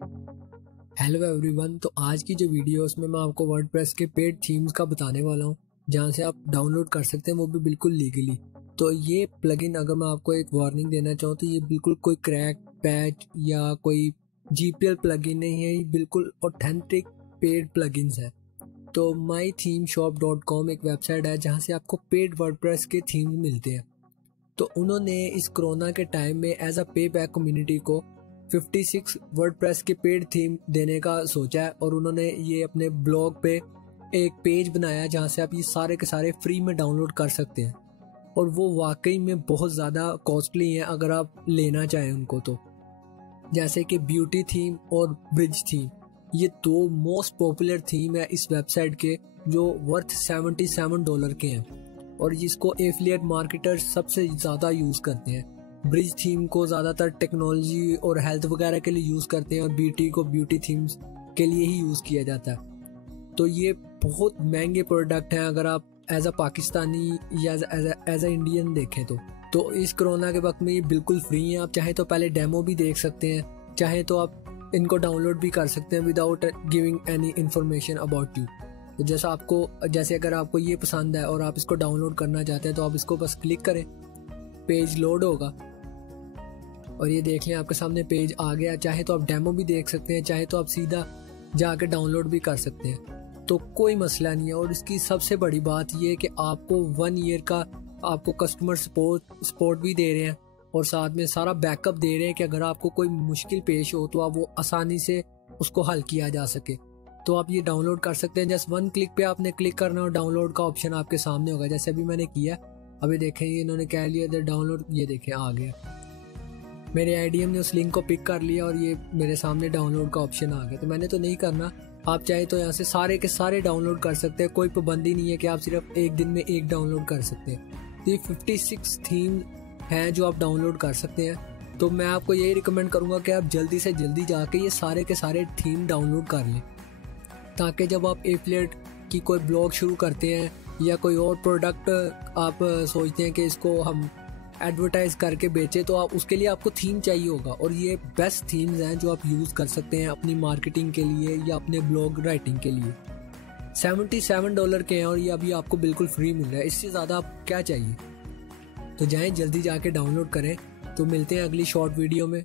Hello everyone. तो आज की जो वीडियो है उसमें मैं आपको वर्डप्रेस के पेड थीम्स का बताने वाला हूँ, जहाँ से आप डाउनलोड कर सकते हैं, वो भी बिल्कुल लीगली। तो ये प्लगइन, अगर मैं आपको एक वार्निंग देना चाहूँ तो ये बिल्कुल कोई क्रैक पैच या कोई जीपीएल प्लगइन नहीं है, ये बिल्कुल ऑथेंटिक पेड प्लगइन्स है। तो mythemeshop.com एक वेबसाइट है जहाँ से आपको पेड वर्डप्रेस के थीम्स मिलते हैं। तो उन्होंने इस कोरोना के टाइम में एज अ पे बैक कम्युनिटी को 56 वर्डप्रेस के पेड थीम देने का सोचा है, और उन्होंने ये अपने ब्लॉग पे एक पेज बनाया जहाँ से आप ये सारे के सारे फ्री में डाउनलोड कर सकते हैं। और वो वाकई में बहुत ज़्यादा कॉस्टली हैं अगर आप लेना चाहें उनको। तो जैसे कि ब्यूटी थीम और ब्रिज थीम, ये दो मोस्ट पॉपुलर थीम है इस वेबसाइट के, जो वर्थ $77 के हैं, और जिसको एफिलिएट मार्केटर्स सबसे ज़्यादा यूज़ करते हैं। ब्रिज थीम को ज़्यादातर टेक्नोलॉजी और हेल्थ वगैरह के लिए यूज़ करते हैं, और ब्यूटी को ब्यूटी थीम्स के लिए ही यूज़ किया जाता है। तो ये बहुत महंगे प्रोडक्ट हैं अगर आप एज अ पाकिस्तानी या एज अ इंडियन देखें तो इस कोरोना के वक्त में ये बिल्कुल फ्री हैं। आप चाहे तो पहले डेमो भी देख सकते हैं, चाहे तो आप इनको डाउनलोड भी कर सकते हैं without giving any information about you. तो जैसे अगर आपको ये पसंद है और आप इसको डाउनलोड करना चाहते हैं तो आप इसको बस क्लिक करें, पेज लोड होगा और ये देख लें आपके सामने पेज आ गया। चाहे तो आप डेमो भी देख सकते हैं, चाहे तो आप सीधा जाकर डाउनलोड भी कर सकते हैं, तो कोई मसला नहीं है। और इसकी सबसे बड़ी बात ये है कि आपको 1 ईयर का आपको कस्टमर सपोर्ट भी दे रहे हैं, और साथ में सारा बैकअप दे रहे हैं कि अगर आपको कोई मुश्किल पेश हो तो आप वो आसानी से उसको हल किया जा सके। तो आप ये डाउनलोड कर सकते हैं। जस्ट 1 क्लिक पे आपने क्लिक करना और डाउनलोड का ऑप्शन आपके सामने होगा, जैसे अभी मैंने किया। अभी देखें ये इन्होंने कह लिया इधर डाउनलोड, ये देखें आ गया। मेरे आईडीएम ने उस लिंक को पिक कर लिया और ये मेरे सामने डाउनलोड का ऑप्शन आ गया। तो मैंने तो नहीं करना, आप चाहे तो यहाँ से सारे के सारे डाउनलोड कर सकते हैं। कोई पाबंदी नहीं है कि आप सिर्फ एक दिन में एक डाउनलोड कर सकते हैं। तो ये 56 थीम हैं जो आप डाउनलोड कर सकते हैं। तो मैं आपको यही रिकमेंड करूँगा कि आप जल्दी से जल्दी जाके ये सारे के सारे थीम डाउनलोड कर लें, ताकि जब आप एफिलिएट की कोई ब्लॉग शुरू करते हैं या कोई और प्रोडक्ट आप सोचते हैं कि इसको हम एडवर्टाइज करके बेचें, तो आप उसके लिए आपको थीम चाहिए होगा। और ये बेस्ट थीम्स हैं जो आप यूज़ कर सकते हैं अपनी मार्केटिंग के लिए या अपने ब्लॉग राइटिंग के लिए। $77 के हैं और ये अभी आपको बिल्कुल फ्री मिल रहा है। इससे ज़्यादा आप क्या चाहिए। तो जाएं जल्दी जाके डाउनलोड करें। तो मिलते हैं अगली शॉर्ट वीडियो में।